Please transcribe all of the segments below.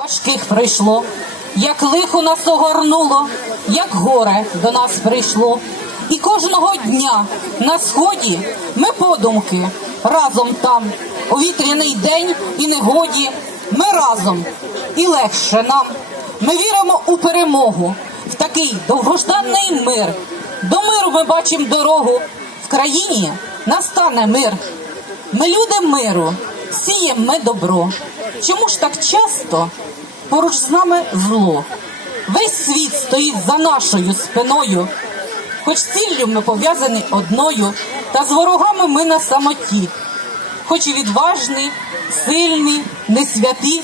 Важких прийшло, як лихо нас огорнуло, як горе до нас прийшло. І кожного дня на сході ми подумки разом там, у вітряний день і негоді. Ми разом і легше нам. Ми віримо у перемогу, в такий довгожданий мир. До миру ми бачимо дорогу. В країні настане мир. Ми люди миру, сієм ми добро. Чому ж так часто поруч з нами зло? Весь світ стоїть за нашою спиною, хоч ціллю ми пов'язані одною, та з ворогами ми на самоті. Хоч і відважні, сильні, не святі,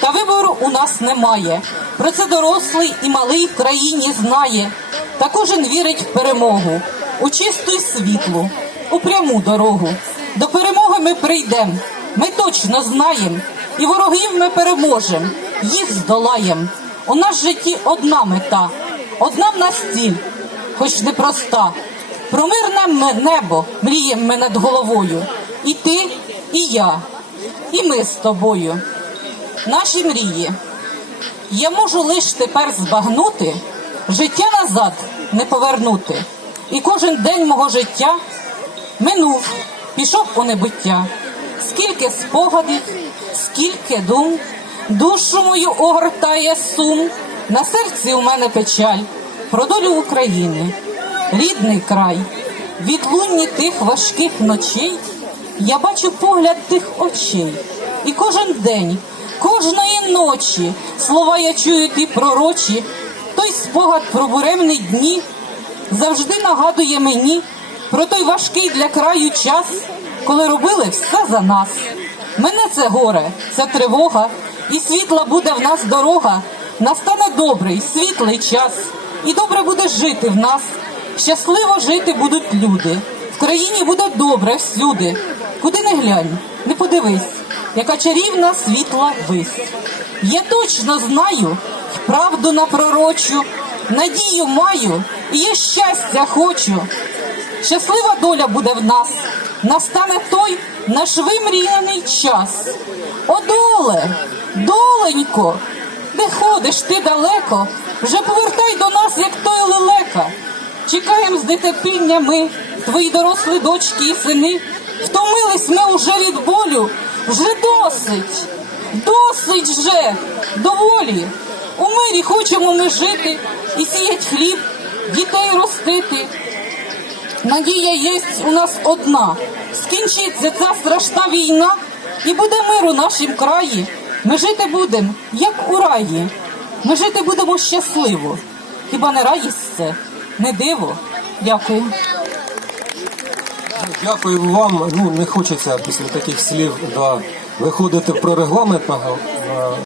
та вибору у нас немає. Про це дорослий і малий в країні знає. Та кожен вірить в перемогу, у чисту й світлу, у пряму дорогу. До перемоги ми прийдемо, ми точно знаємо, і ворогів ми переможемо, їх здолаємо. У нас в житті одна мета, одна в нас ціль, хоч непроста. Про мирне небо мріємо ми над головою. І ти, і я, і ми з тобою. Наші мрії. Я можу лиш тепер збагнути, життя назад не повернути. І кожен день мого життя минув, пішов у небуття. Скільки спогадів, скільки дум, душу мою огортає сум, на серці у мене печаль. Про долю України, рідний край, відлунні тих важких ночей. Я бачу погляд тих очей, і кожен день, кожної ночі слова я чую ті пророчі, той спогад про буремні дні завжди нагадує мені про той важкий для краю час, коли робили все за нас. Мене це горе, це тривога, і світла буде в нас дорога. Настане добрий, світлий час, і добре буде жити в нас. Щасливо жити будуть люди. В країні буде добре всюди. Куди не глянь, не подивись, яка чарівна світла вись. Я точно знаю, правду напророчу, надію маю, і я щастя хочу. Щаслива доля буде в нас, настане той наш вимріяний час. О, доле, доленько, де ходиш ти далеко, вже повертай до нас, як той лелека. Чекаєм з нетерпіння ми, твої дорослі дочки і сини. Втомились ми уже від болю, вже досить, досить вже, доволі. У мирі хочемо ми жити і сіять хліб, дітей ростити. Надія є у нас одна. Скінчиться ця страшна війна, і буде мир у нашім краї. Ми жити будемо, як у раї. Ми жити будемо щасливо. Хіба не радість це? Не диво? Дякую. Дякую вам. Ну не хочеться після таких слів да, виходити про регламентного. е,